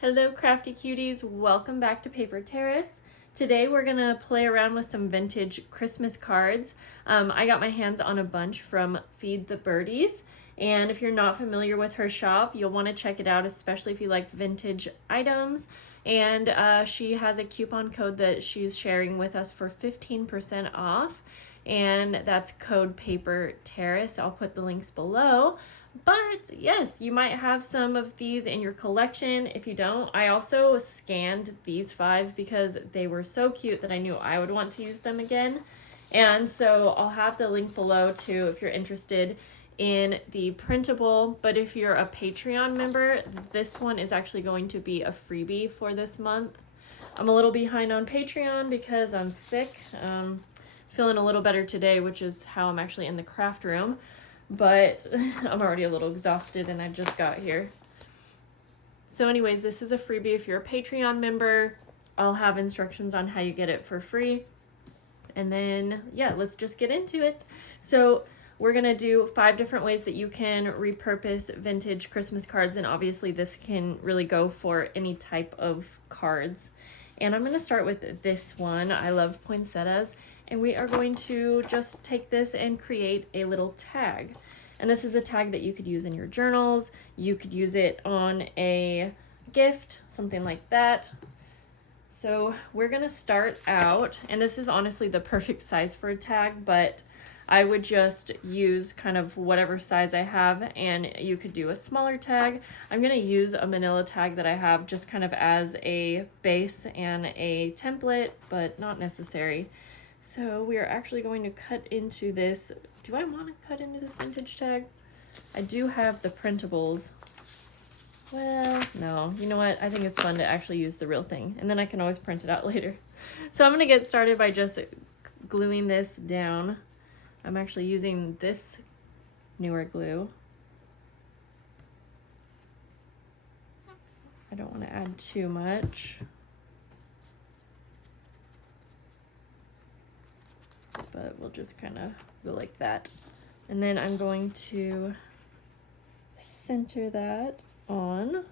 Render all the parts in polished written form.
Hello crafty cuties, welcome back to Paper Terrace. Today we're gonna play around with some vintage Christmas cards. I got my hands on a bunch from Feed the Birdies, and if you're not familiar with her shop, you'll want to check it out, especially if you like vintage items. And she has a coupon code that she's sharing with us for 15% off, and that's code Paper Terrace. I'll put the links below. But yes, you might have some of these in your collection. If you don't, I also scanned these 5 because they were so cute that I knew I would want to use them again. And so I'll have the link below too if you're interested in the printable. But if you're a Patreon member, this one is actually going to be a freebie for this month. I'm a little behind on Patreon because I'm sick. Feeling a little better today, which is how I'm actually in the craft room. But I'm already a little exhausted and I just got here. So anyways, this is a freebie if you're a Patreon member. I'll have instructions on how you get it for free. And then, yeah, let's just get into it. So we're gonna do 5 different ways that you can repurpose vintage Christmas cards. And obviously this can really go for any type of cards. And I'm gonna start with this one. I love poinsettias. And we are going to just take this and create a little tag. And this is a tag that you could use in your journals. You could use it on a gift, something like that. So we're gonna start out, and this is honestly the perfect size for a tag, but I would just use kind of whatever size I have, and you could do a smaller tag. I'm gonna use a manila tag that I have just kind of as a base and a template, but not necessary. So we are actually going to cut into this. Do I want to cut into this vintage tag? I do have the printables. Well, no. You know what? I think it's fun to actually use the real thing. And then I can always print it out later. So I'm going to get started by just gluing this down. I'm actually using this newer glue. I don't want to add too much. But we'll just kind of go like that. And then I'm going to center that on.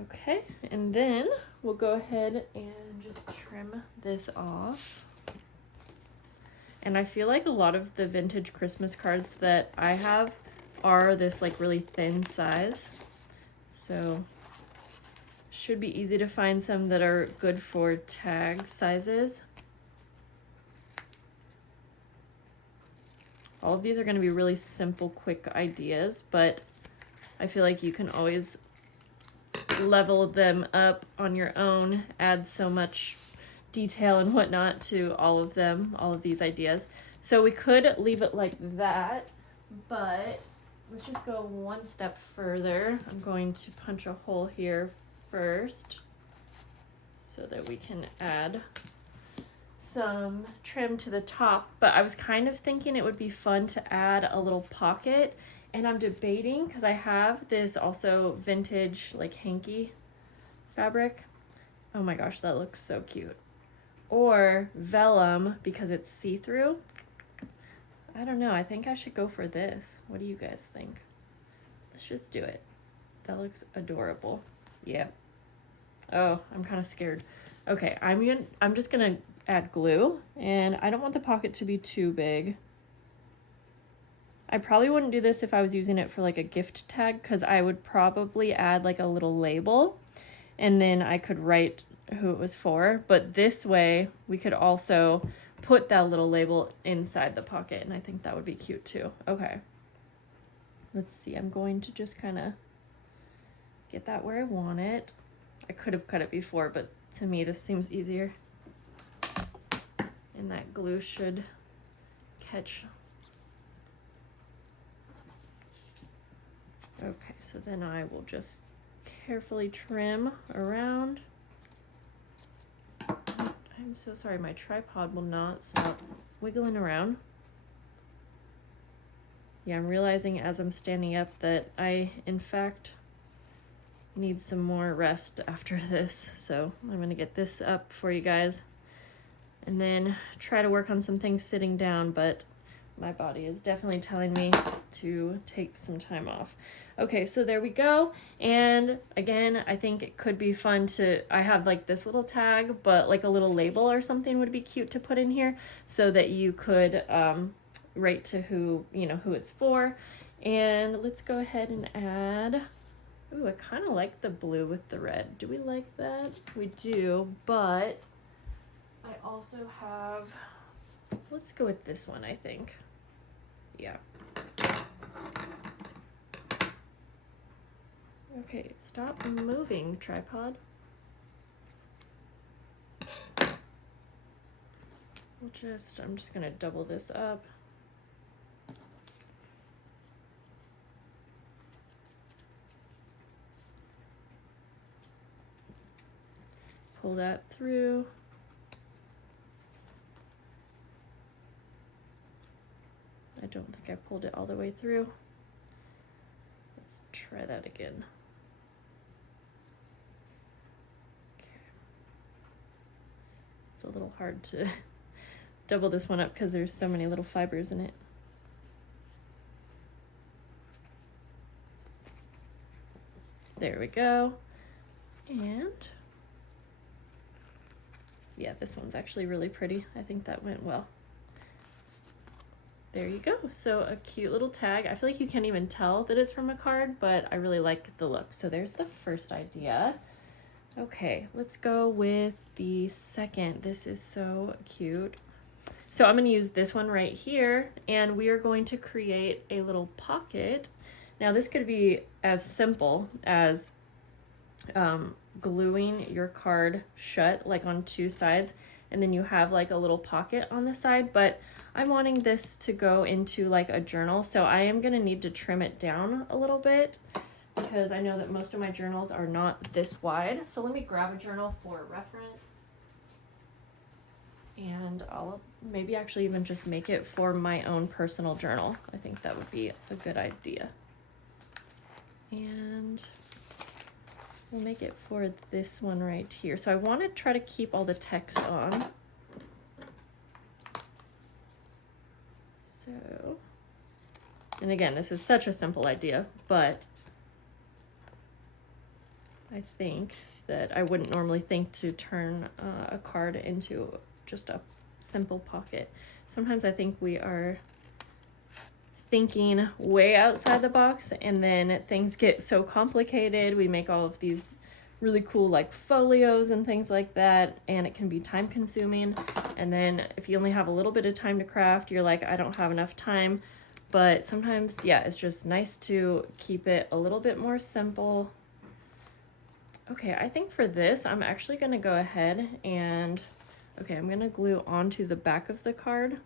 Okay, and then we'll go ahead and just trim this off. And I feel like a lot of the vintage Christmas cards that I have are this like really thin size. So should be easy to find some that are good for tag sizes. All of these are going to be really simple, quick ideas, but I feel like you can always level them up on your own, add so much detail and whatnot to all of them, all of these ideas. So we could leave it like that, but let's just go one step further. I'm going to punch a hole here first so that we can add some trim to the top. But I was kind of thinking it would be fun to add a little pocket, and I'm debating because I have this also vintage like hanky fabric. Oh my gosh, that looks so cute. Or vellum because it's see-through. I don't know. I think I should go for this. What do you guys think? Let's just do it. That looks adorable. Yeah. Oh, I'm kind of scared. Okay, I'm just gonna add glue, and I don't want the pocket to be too big. I probably wouldn't do this if I was using it for like a gift tag, because I would probably add like a little label, and then I could write who it was for. But this way, we could also put that little label inside the pocket, and I think that would be cute too. Okay, let's see. I'm going to just kind of get that where I want it. I could have cut it before, but to me this seems easier, and that glue should catch. Okay, so then I will just carefully trim around. I'm so sorry, my tripod will not stop wiggling around. Yeah, I'm realizing as I'm standing up that I, in fact, need some more rest after this. So I'm gonna get this up for you guys and then try to work on some things sitting down, but my body is definitely telling me to take some time off. Okay, so there we go. And again, I think it could be fun to, I have like this little tag, but like a little label or something would be cute to put in here so that you could write to who, you know, who it's for. And let's go ahead and add, ooh, I kind of like the blue with the red. Do we like that? We do, but I also have, let's go with this one, I think. Yeah. Okay, stop moving, tripod. I'm just gonna double this up. Pull that through. I don't think I pulled it all the way through. Let's try that again. It's a little hard to double this one up because there's so many little fibers in it. There we go. And yeah, this one's actually really pretty. I think that went well. There you go. So a cute little tag. I feel like you can't even tell that it's from a card, but I really like the look. So there's the first idea. Okay, let's go with the second. This is so cute. So I'm going to use this one right here, and we are going to create a little pocket. Now this could be as simple as gluing your card shut, like on two sides, and then you have like a little pocket on the side, but I'm wanting this to go into like a journal, so I am going to need to trim it down a little bit because I know that most of my journals are not this wide. So let me grab a journal for reference, and I'll maybe actually even just make it for my own personal journal. I think that would be a good idea. And we'll make it for this one right here. So I want to try to keep all the text on. So, and again, this is such a simple idea, but I think that I wouldn't normally think to turn a card into just a simple pocket. Sometimes I think we are thinking way outside the box, and then things get so complicated. We make all of these really cool like folios and things like that, and it can be time consuming. And then if you only have a little bit of time to craft, you're like, I don't have enough time. But sometimes, yeah, it's just nice to keep it a little bit more simple. Okay, I think for this, I'm actually gonna go ahead and, okay, I'm gonna glue onto the back of the card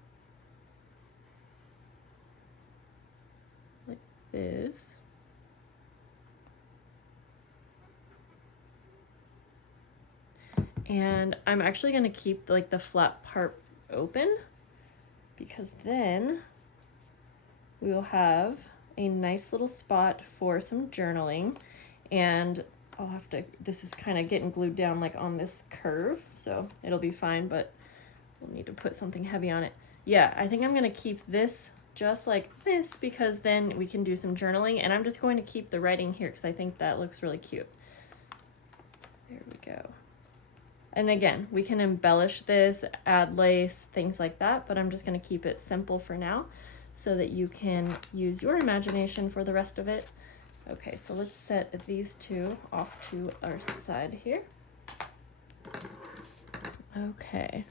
like this. And I'm actually gonna keep like the flat part open because then we will have a nice little spot for some journaling. And I'll have to, this is kind of getting glued down like on this curve, so it'll be fine, but we'll need to put something heavy on it. Yeah, I think I'm gonna keep this just like this because then we can do some journaling, and I'm just going to keep the writing here because I think that looks really cute. There we go. And again, we can embellish this, add lace, things like that, but I'm just gonna keep it simple for now so that you can use your imagination for the rest of it. Okay, so let's set these two off to our side here. Okay,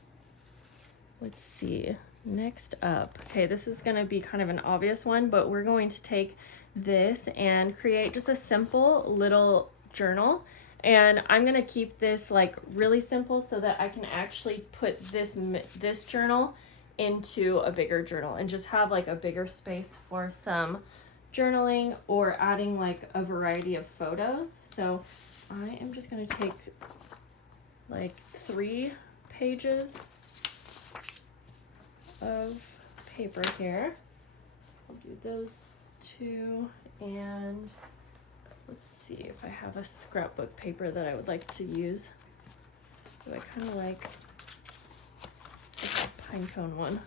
let's see, next up. Okay, this is gonna be kind of an obvious one, but we're going to take this and create just a simple little journal. And I'm gonna keep this like really simple so that I can actually put this journal into a bigger journal and just have like a bigger space for some journaling or adding like a variety of photos. So I am just gonna take like 3 pages of paper here. I'll do those 2, and let's see if I have a scrapbook paper that I would like to use. So I kind of like a pine cone one.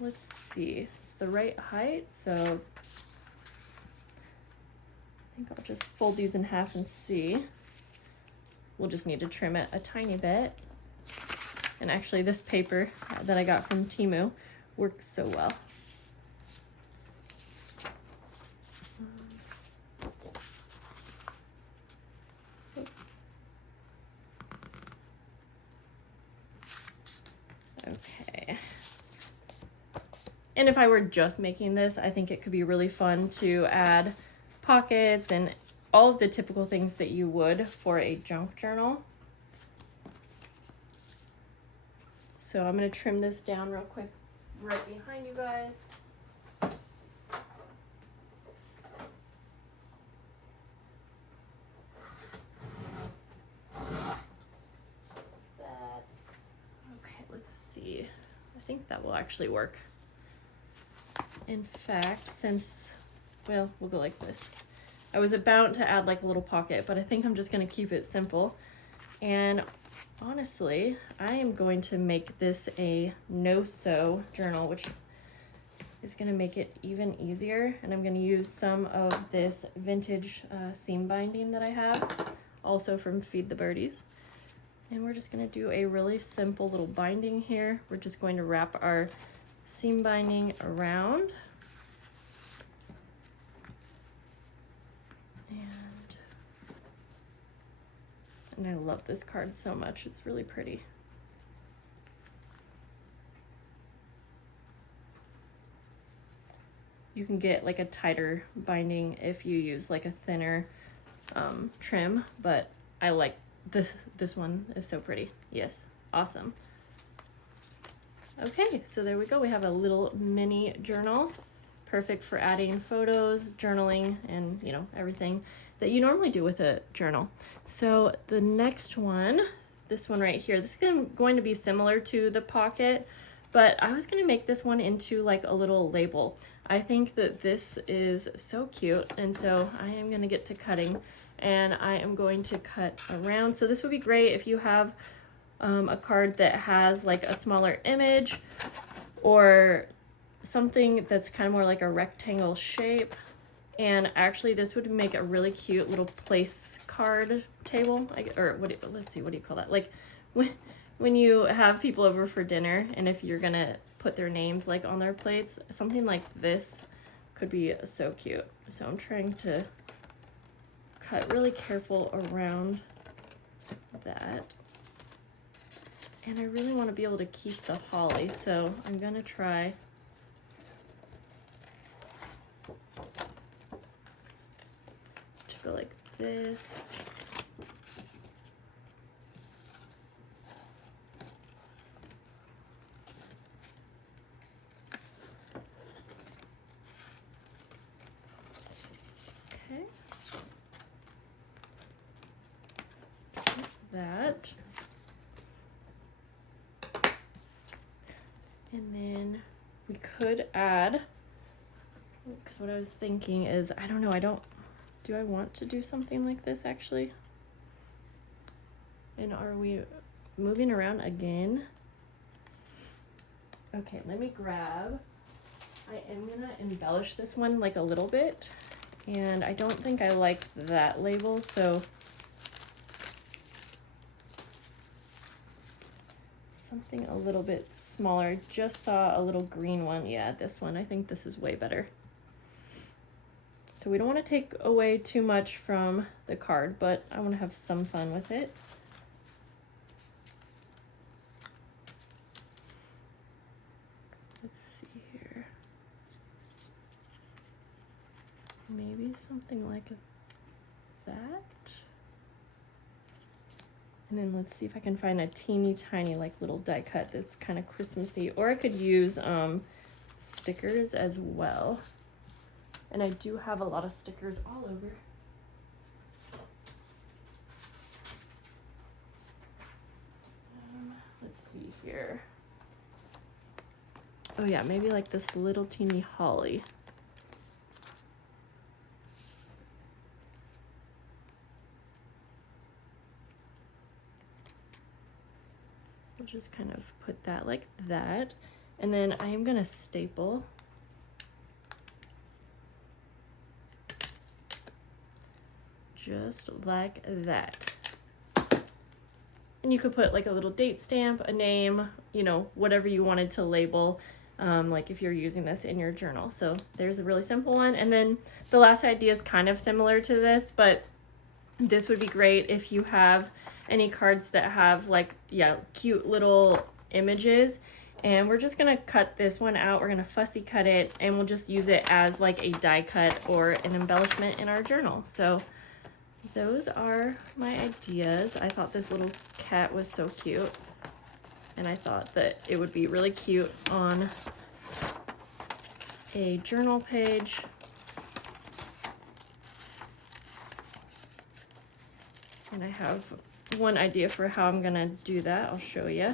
let's see, it's the right height, so I think I'll just fold these in half and see. We'll just need to trim it a tiny bit. And actually this paper that I got from Temu works so well. Oops. Okay. And if I were just making this, I think it could be really fun to add pockets and all of the typical things that you would for a junk journal. So I'm going to trim this down real quick right behind you guys. That. Okay, let's see. I think that will actually work. In fact, since, well, we'll go like this. I was about to add like a little pocket, but I think I'm just going to keep it simple. And honestly, I am going to make this a no-sew journal, which is going to make it even easier. And I'm going to use some of this vintage seam binding that I have, also from Feed the Birdies. And we're just going to do a really simple little binding here. We're just going to wrap our seam binding around. And I love this card so much. It's really pretty. You can get like a tighter binding if you use like a thinner trim, but I like this one is so pretty. Yes, awesome. Okay, so there we go. We have a little mini journal, perfect for adding photos, journaling, and you know, everything that you normally do with a journal. So the next one, this one right here, this is going to be similar to the pocket, but I was gonna make this one into like a little label. I think that this is so cute, and so I am gonna get to cutting, and I am going to cut around. So this would be great if you have a card that has like a smaller image or something that's kind of more like a rectangle shape. And actually this would make a really cute little place card table, let's see, what do you call that? Like when you have people over for dinner, and if you're gonna put their names like on their plates, something like this could be so cute. So I'm trying to cut really careful around that. And I really want to be able to keep the holly, so I'm gonna try to go like this. Okay. Just like that. And then we could add, because what I was thinking is, I don't know, do I want to do something like this actually? And are we moving around again? Okay, let me grab, I am gonna embellish this one like a little bit, and I don't think I like that label, so something a little bit smaller. Just saw a little green one. Yeah, this one. I think this is way better. So we don't want to take away too much from the card, but I want to have some fun with it. Let's see here. Maybe something like that. And then let's see if I can find a teeny tiny like little die cut that's kind of Christmassy, or I could use stickers as well. And I do have a lot of stickers all over. Let's see here. Oh yeah, maybe like this little teeny holly. We'll just kind of put that like that. And then I am gonna staple. Just like that. And you could put like a little date stamp, a name, you know, whatever you wanted to label, like if you're using this in your journal. So there's a really simple one. And then the last idea is kind of similar to this, but this would be great if you have any cards that have like, yeah, cute little images. And we're just gonna cut this one out. We're gonna fussy cut it, and we'll just use it as like a die cut or an embellishment in our journal. So those are my ideas. I thought this little cat was so cute, and I thought that it would be really cute on a journal page. And I have one idea for how I'm gonna do that. I'll show you.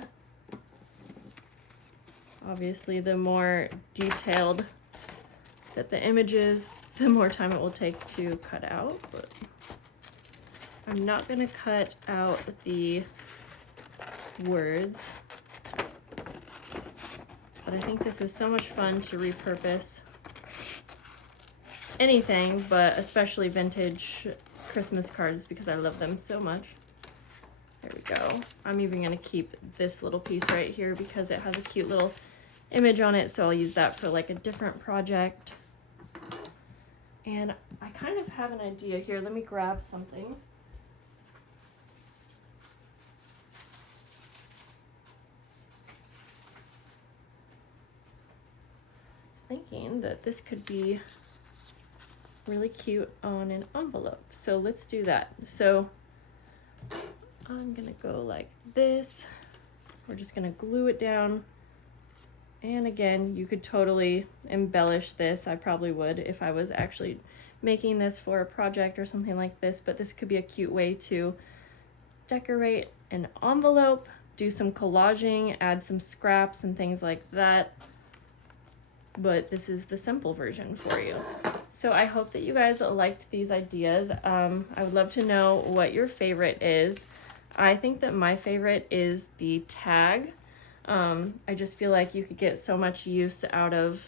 Obviously, the more detailed that the image is, the more time it will take to cut out, but I'm not gonna cut out the words. But I think this is so much fun to repurpose anything, but especially vintage Christmas cards because I love them so much. There we go. I'm even gonna keep this little piece right here because it has a cute little image on it, so I'll use that for like a different project. And I kind of have an idea here. Let me grab something. Thinking that this could be really cute on an envelope. So let's do that. So I'm gonna go like this. We're just gonna glue it down. And again, you could totally embellish this. I probably would if I was actually making this for a project or something like this, but this could be a cute way to decorate an envelope, do some collaging, add some scraps and things like that. But this is the simple version for you. So I hope that you guys liked these ideas. I would love to know what your favorite is. I think that my favorite is the tag. I just feel like you could get so much use out of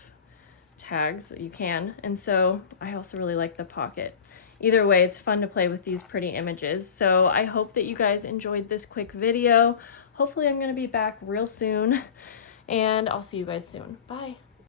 tags. You can. And so I also really like the pocket. Either way, it's fun to play with these pretty images. So I hope that you guys enjoyed this quick video. Hopefully I'm going to be back real soon, and I'll see you guys soon. Bye.